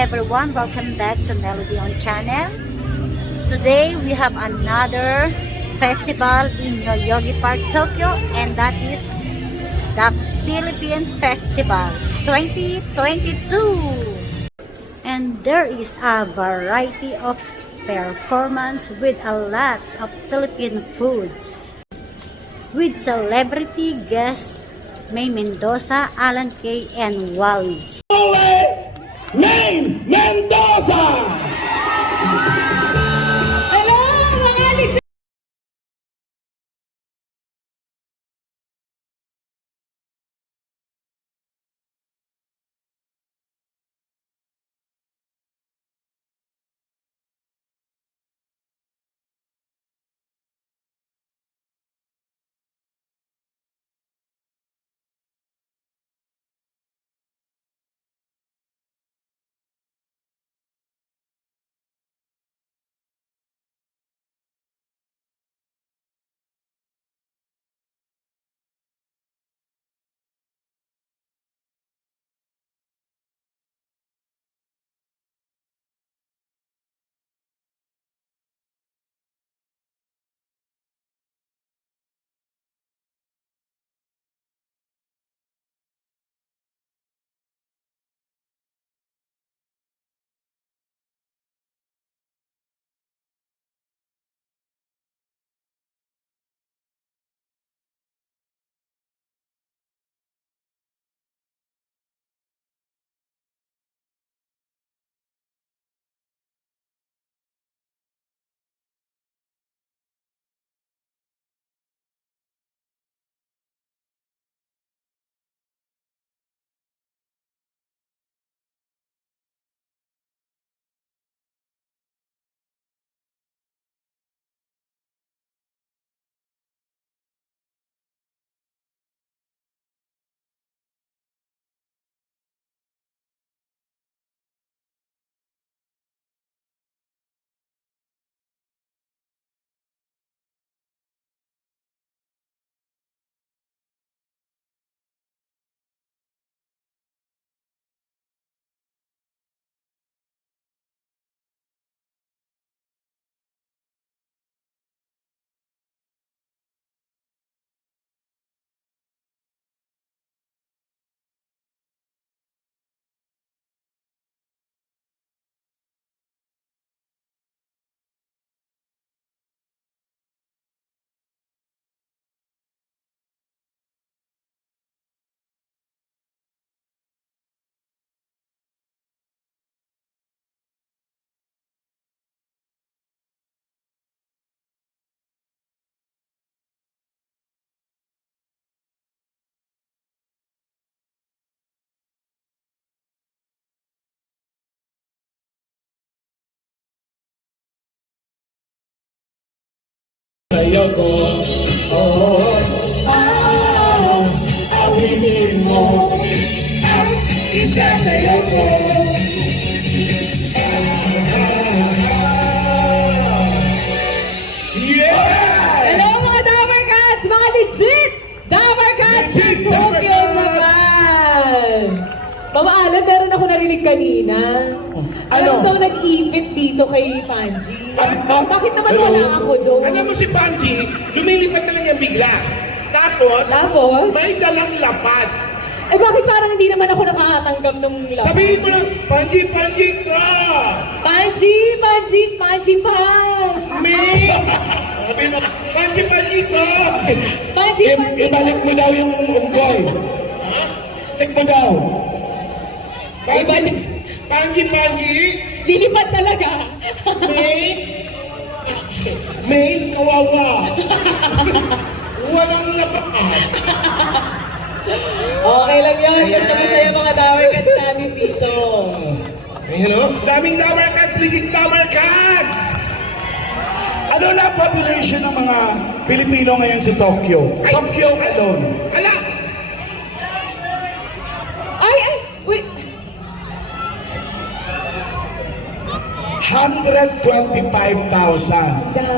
everyone, welcome back to Melody on Channel. Today we have another festival in Yoyogi Park, Tokyo, and that is the Philippine Festival 2022. And there is a variety of performance with a lot of Philippine foods. With celebrity guests May Mendoza, Alan Kay, and Wally. May Mendoza! Hello, mga Alex! Sa'yo ko, ang hingin mo, ang isa sa'yo ko. Hello, mga Dabar Cats! Mga legit Dabar Cats sa Legit Tokyo, Dabar Cats! Japan! Mama Alan, meron ako narinig kanina. Alam Ano? daw nag-ipit dito kay Panji. Bakit naman Hello? wala ako doon? Alam mo si Panji, lumilipat na lang yan bigla. Tapos, Tapos? may dalang lapad. Eh bakit parang hindi naman ako nakakatanggap nung lahat? Sabihin mo lang, Panji, Panji ka! Panji! Panji! Panji! Pan! May! Sabi mo, Panji, Panji ka! Panji! Panji! Ibalik mo daw yung unggoy. Ibalik mo daw. Ibalik! Panji, Panji! Lilipad talaga! May! May, kawawa! Walang lapad. Okay lang yun. Gusto ko sa'yo mga Dabar Cats namin dito. Hello? Daming Dabar Cats, ligit Dabar Cats! Ano na population ng mga Pilipino ngayon sa Tokyo? Tokyo alone. Ala! Ay! Wait! 125,000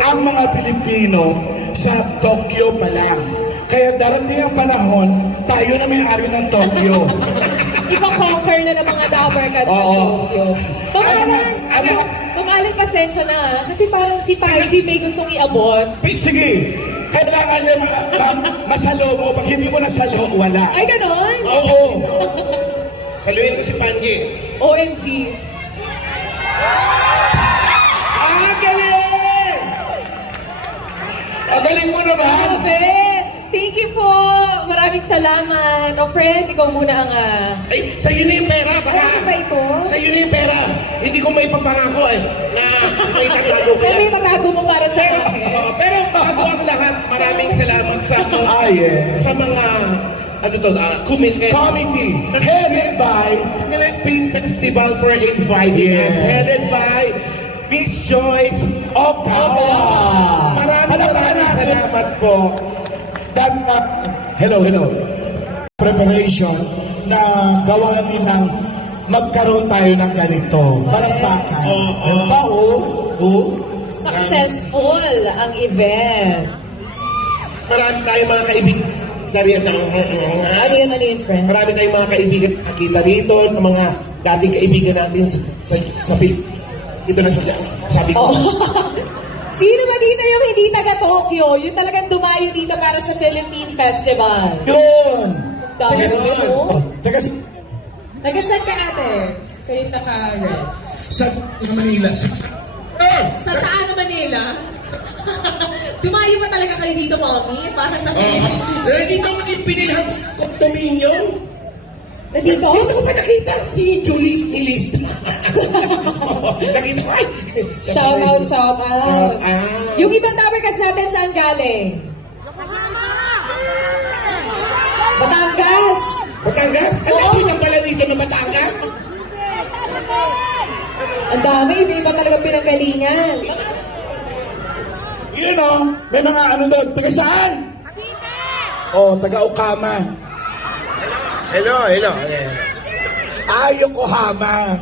ang mga Pilipino sa Tokyo pa lang. Kaya darating ang panahon, tayo na may-ari ng Tokyo. Iko-conquer na ng mga Damer Cats sa Oo. Tokyo. Ma'am Alan, pasensya na ha. Kasi parang si Paji may gustong iabot. Sige, kailangan niya masalo mo. Pag hindi mo nasalo, wala. Ay, ganon? Oo. Saluhin ko si Panji. OMG. Galing! Ang galing mo naman. Grabe! Thank you po! Maraming salamat. O friend, ikaw muna ang... Ay, sa'yo na yung pera. Baka, Ano ba ito? sa'yo na yung pera. Hindi ko may papangako na may tatago ko Pero yan. may tatago mo para sa Pero, akin. pero bago ang lahat, maraming salamat sa Yes. sa mga commitment. Committee headed by Philippine Festival for inviting us. Yes. Headed by Miss Joyce Okawa. Maraming salamat po. That, hello. Preparation na gawa nilang magkaroon tayo ng ganito. Parang pakan. Successful ang event. Marami tayong mga kaibigan dito. Ano yun, friend? Marami tayong mga kaibigan na nakita dito, ng mga dating kaibigan natin sa dito na sabi ko. Oh. Sino ba dito yung hindi taga-Tokyo? Yung talagang dumayo dito para sa Philippine Festival? Yun! Dami mo. Teka, Taga-saan ka ate? Kayo naka-red. sa Manila. Sa Taano, Manila? Dumayo pa talaga kayo dito, mommy? Para sa Philippine Dito mo din pinilhang condominium. Nandito? Dito ko pa nakita si Julie Nilis. Nakita ko, ay! Shout out. Shout out. Yung ibang Damer Cats natin saan galing? Batangas! Batangas? Ang lapit ang pala dito ng Batangas? Ang dami, iba talaga pinanggalingan. Yun o, may mga ano doon. Taga saan? Taga Okama. Hello. Yokohama.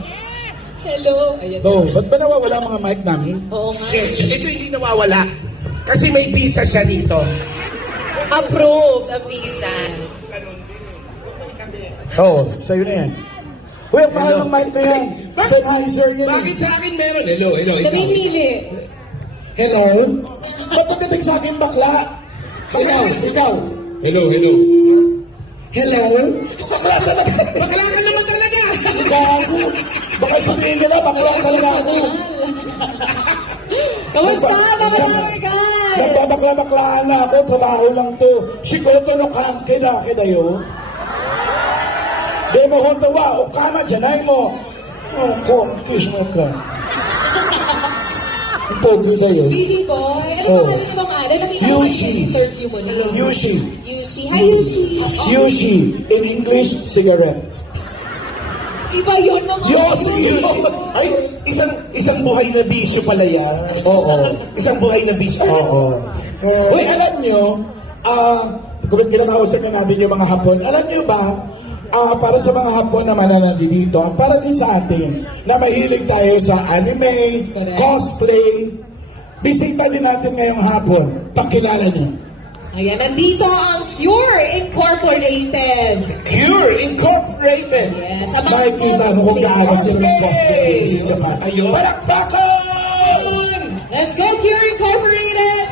Hello. Ayan. Ba't ba nawawala mga mic namin? Oo nga. Shit, ito hindi nawawala. Kasi may visa siya dito. Approved ang visa. Sa'yo na yan. Uy, ang mahal ng mic na yan. Sennheiser yun. Bakit sa akin meron? Hello. Namimili. Hello? Ba't pagdating sa akin bakla? Ikaw. Hello. Hello? Bakla ka naman talaga. Gago. Baka sabihin nila, bakla talaga ako. Kamusta mga Damer Cats? Nagbabakla-baklaan na ako, trabaho lang to. Shikoto no kanke da yo. Demo honda wa, okama janay mo. Kiss mo ka. Ang pogi da yo. Baby boy. Ano pangalan mo pangalan? Nakita ko Yushi. yung interview mo na yun. Yushi. Hi, Yushi. Yushi. In English, cigarette. Iba yun, mga Yoshi. Ay, isang buhay na bisyo pala yan. Oo. Isang buhay na bisyo. Oo. Uy, alam nyo, kung kinakausap na natin yung mga Hapon, alam nyo ba, para sa mga Hapon na mananali dito, para din sa atin, na mahilig tayo sa anime, Correct. cosplay, bisita din natin ngayong hapon. Pakilala nyo. Ayan, nandito ang Cure Incorporated. Cure Incorporated. Yes, sa mga Makikita mo kung gaano sila ng cosplay sa Japan. Ayun. Palakpakan! Let's go, Cure Incorporated!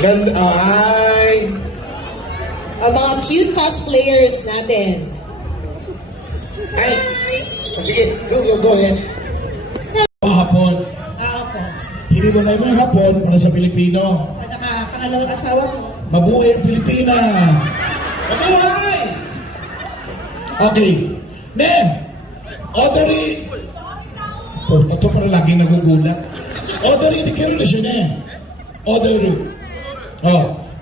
Ganda. Ay. Ang mga cute cosplayers natin. Ay. Sige, go ahead. Mga Hapon, Ako. hiniwalay mo yung Hapon para sa Pilipino. Pangalawang asawa ko. Mabuhay ang Pilipina! Mabuhay! Okay. Ne! Audrey! Ito para laging nagugulat. Audrey, di kayo na siya, ne? Audrey.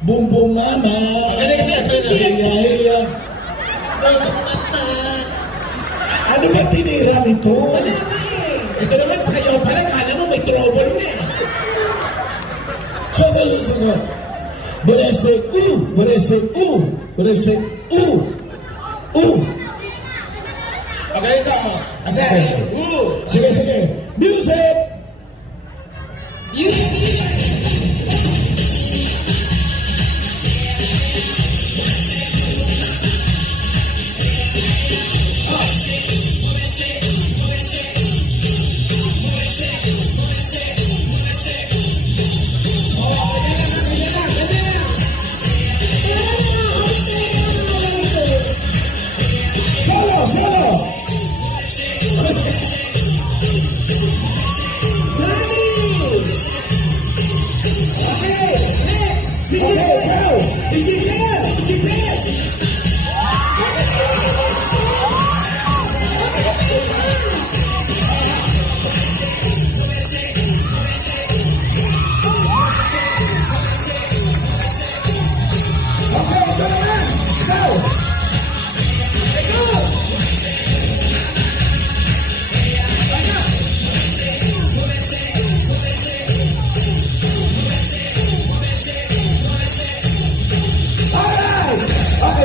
Boom boom mama. Hiya. Ano ba tinira nito? Wala ka eh. Ito naman sa'yo pala, kala mo may trouble na eh. So. But I say, ooh. But I say, ooh. But I say, ooh. Ooh. Okay, ito. Kasi, Sige. Music!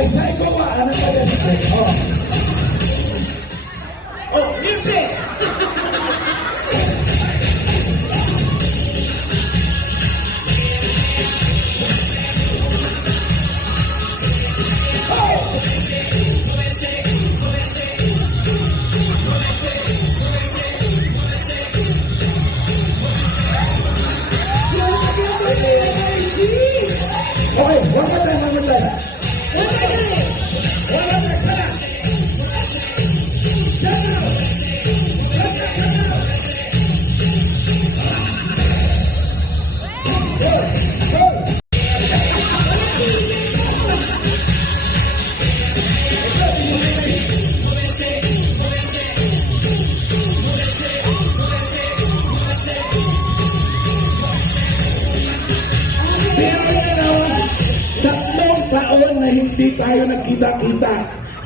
Sa ikaw ba? Ano ka yan? Oh. Oh, music! Grabe ang energy! Okay, one more time, one more time. One more time! Pero yan o, 3 taon na hindi tayo nagkita-kita.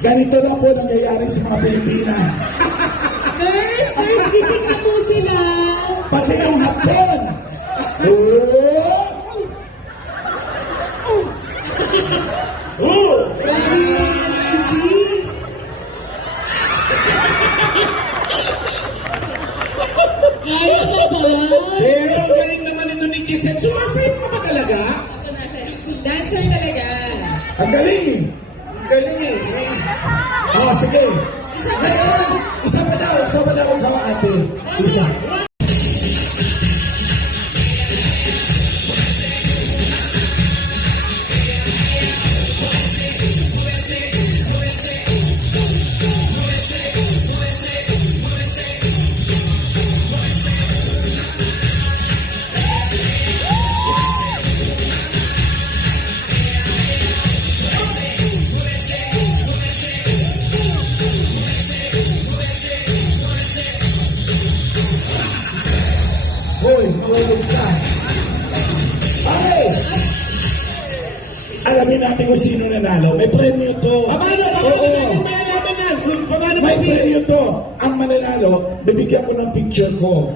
Ganito na po nangyayari sa mga Pilipina. Nurse, gising na po sila. Pati ang hapon. Grabe yung energy. Kaya pa ba? Pero ang galing naman ito ni Giselle. Sumasayit pa ba talaga? Dancer talaga. Ang galing eh. Ang galing eh. Oh, sige. Isa pa. Ngayon, isa pa daw ikaw ate. Isa. Hoy, mawalog ka. Okay. Alamin natin kung sino nanalo. May premyo to. Paano? Oo. Paano malalaman yan? Paano May premyo to. Ang mananalo, bibigyan ko ng picture ko.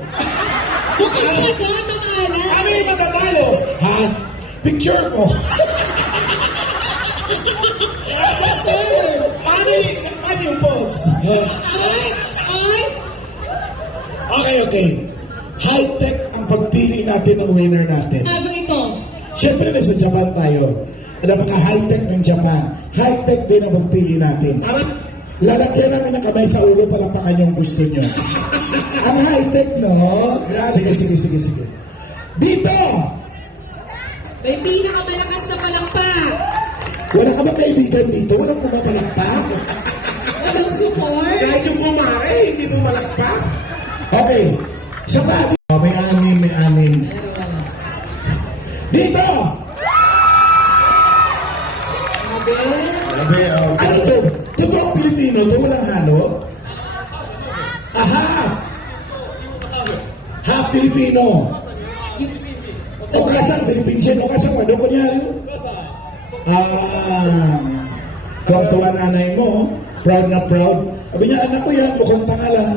Mukhang ka na pangalan. Ano yung matatalo? Ha? Picture ko. Paano yung pose? Ay! Okay. High-tech ang pagpili natin ng winner natin. Bago ito. Siyempre nasa Japan tayo. Napaka-high-tech ng Japan. High-tech din ang pagpili natin. Tama? Lalagyan namin ng kamay sa ulo para pakan yung gusto nyo. Ang high-tech, no? Sige. Dito! May pinakamalakas na palakpak. Wala ka ba kaibigan dito? Walang pumapalakpak? Walang support. Kahit yung kumare, hindi mo malakpak. Okay. Siya ba? Oh, may anim. Dito! Sabi. Sabi, Ano to? Totoong Pilipino to? Walang halo? Half Filipino. O kasang Pilipinsin. O kasang ano? Kunyari? Tuwang-tuwa nanay mo. Proud na proud. Sabi niya, anak ko yan. Mukhang tanga lang.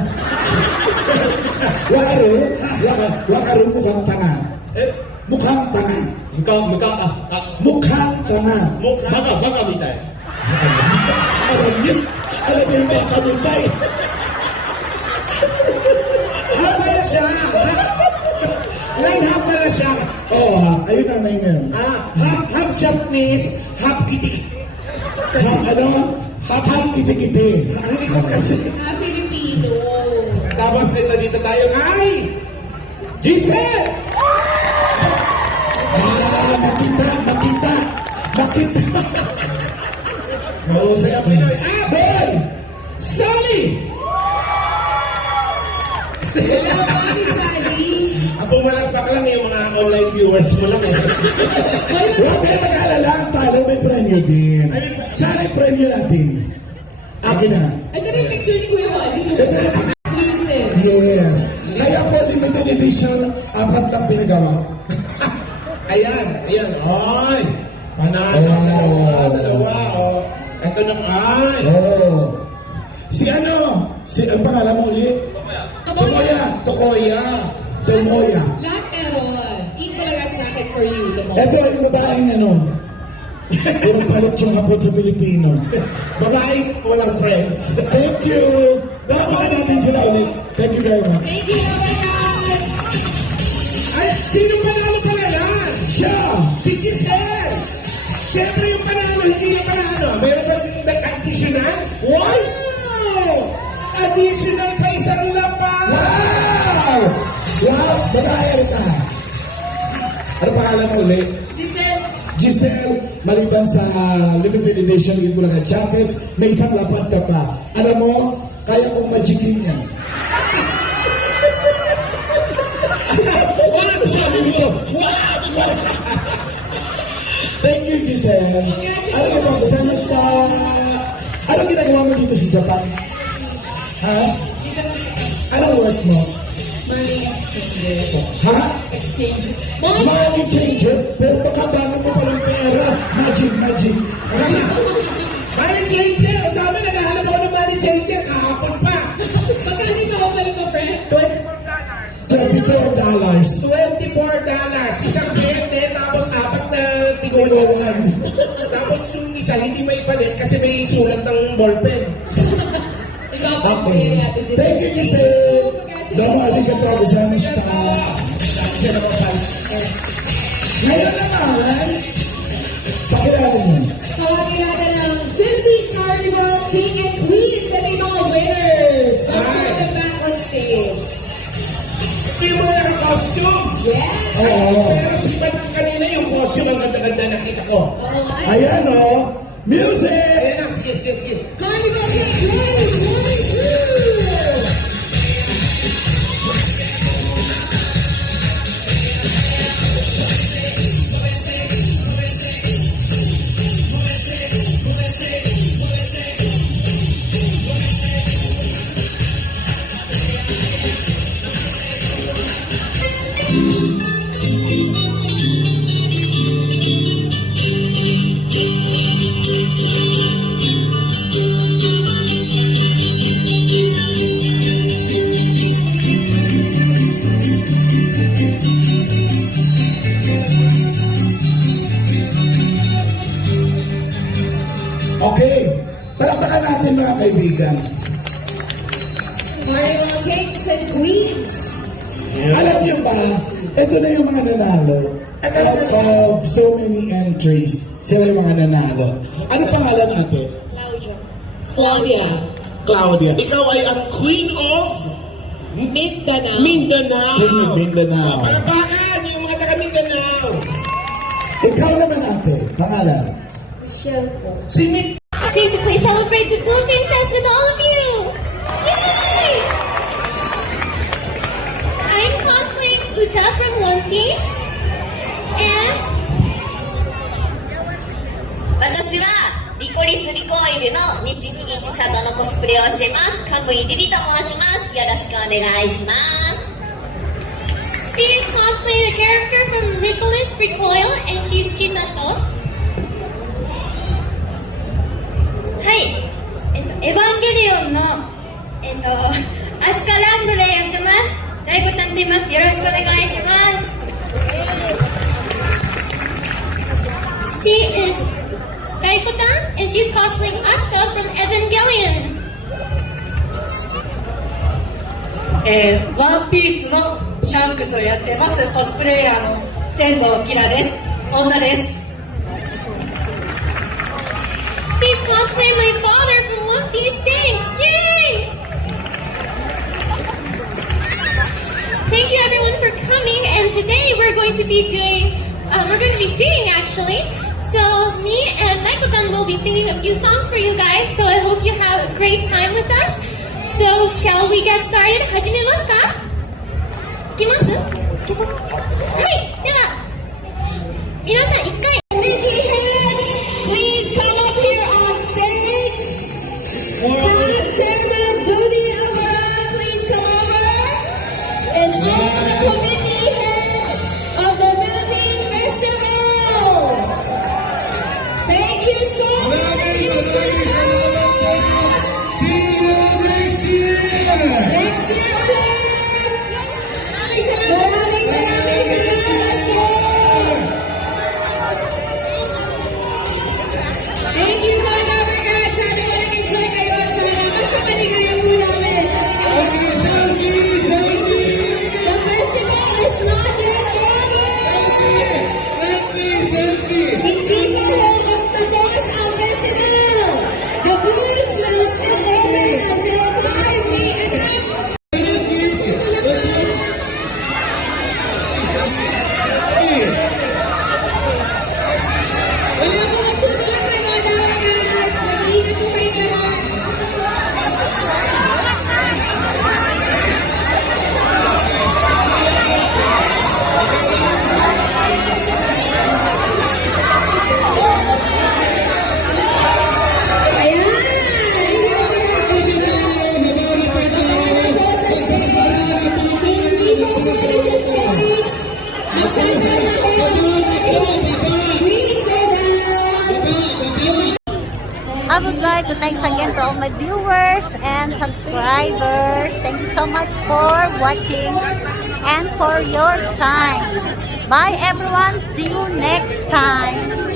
Wakaro mukhang tanga. Mukhang tanga. Mukhang tanga. baka mitay. Alam niyo yung mga kabutay. Hapa na siya. Hap na siya. Ayun nanay ngayon. Half Japanese, half kitik. Hap kiti-kiti. Ang likod kasi. Filipino. Tapos ito dito tayo. Ay! Giselle! Makita. Mahusay ang Pinoy. Boy! Sally! Hello, Mami Sally. Ang pumalagpak lang yung mga online viewers mo lang eh. Huwag kayo mag-alala. Ang talo may premyo din. Sana yung premyo natin. Akin na. Ito na yung picture ni Kuya Wally. Exclusive. Yes. Kaya po, limited edition, 4 lang pinagawa. Ayan. Ay! Panalo. Dalawa. Oh. Ito nang ay. Si ano pangalan mo ulit? Tokoya. Tomoya. Lahat meron. Eat Bulaga jacket for you. The Ito yung babaeng ano. Puro palit yung hapon sa Pilipino. Babae, walang friends. Thank you! Baka natin sila ulit. Thank you very much. Thank you, Roberts! Ay, sino panalo pala yan? Siya! Si Giselle! Siyempre yung panalo, hindi yung panalo. Meron ba yung additional? Wow! Additional pa isang lapa! Wow! Wow! Babae ka! Ano pangalan mo ulit? Giselle! Giselle, maliban sa limited edition with Bulaga Jackets, may isang lapat ka pa. Alam mo, kaya kong magikin yan. Sabi nito, wow! Thank you, Giselle. Ano ka ba? Kamusta? Ano ginagawa mo dito sa Japan? Ha? Anong work mo? Ha? Money changer? Pero baka bago mo palang pera. Magic, magic. Money changer! Ang dami naghahanap ako ng money changer kahapon pa. Magkano ka balik mo, friend? $24. $24. Isang bete, tapos apat na tiguan. Tapos yung isa hindi may palit kasi may sulat ng ballpen. Ikaw pa yung pili natin, Giselle. Thank you, Giselle. Damo, arigato. Gozaimasu. Siya naman pala. Ngayon naman, pakilala mo. Tawagin natin ang Philippine Carnival King and Queen sa may mga winners. Let's bring them back on stage. Yung mga naka-costume. Yes! Oo. Pero si kanina yung costume ang ganda-ganda nakita ko. Oo, Ayan o. Music! Ayan na, sige, sige, sige. Carnival King 2022! Okay. Palakpakan natin mga kaibigan. Carnival Kings and Queens! Alam niyo ba, ito na yung mga nanalo. Out of so many entries, sila yung mga nanalo. Ano pangalan natin? Claudia. Claudia. Ikaw ay ang Queen of Mindanao. Mindanao. Queen of Mindanao. Palapakan yung mga taga Mindanao. Ikaw naman ate, pangalan? Michelle po. Si Mit. Basically celebrate the Philippine Fest with all of you! Yay! I'm cosplaying Uta from One Piece, and 私はリコリスリコイルの西国千里のコスプレをしていますカムイリリと申しますよろしくお願いします she's cosplaying a character from Nicholas Recoil, and she's Chisato. はい、エヴァンゲリオンのアスカランドでやってます大子タンと言いますよろしくお願いします She is Raikotan, and she's cosplaying Asuka from Evangelion. ワンピースのシャンクスをやってますコスプレイヤーの仙道キラです女です She's cosplaying my father from One Piece Shanks. Yay! Thank you everyone for coming, and today we're going to be singing actually. So me and Naiko-tan will be singing a few songs for you guys, so I hope you have a great time with us. So shall we get started? 始めますか?いきます?はい、では皆さん一回 Please come up here on stage. Chairman Judy Alvarado, please come over. And all the committee heads of the Philippine Festival. Thank you so much. See you next year! Next year ulit. Maraming salamat po. Please naman. Ayan! Please go down. I would like to thanks again to all my viewers and subscribers. Thank you so much for watching and for your time. Bye everyone. See you next time.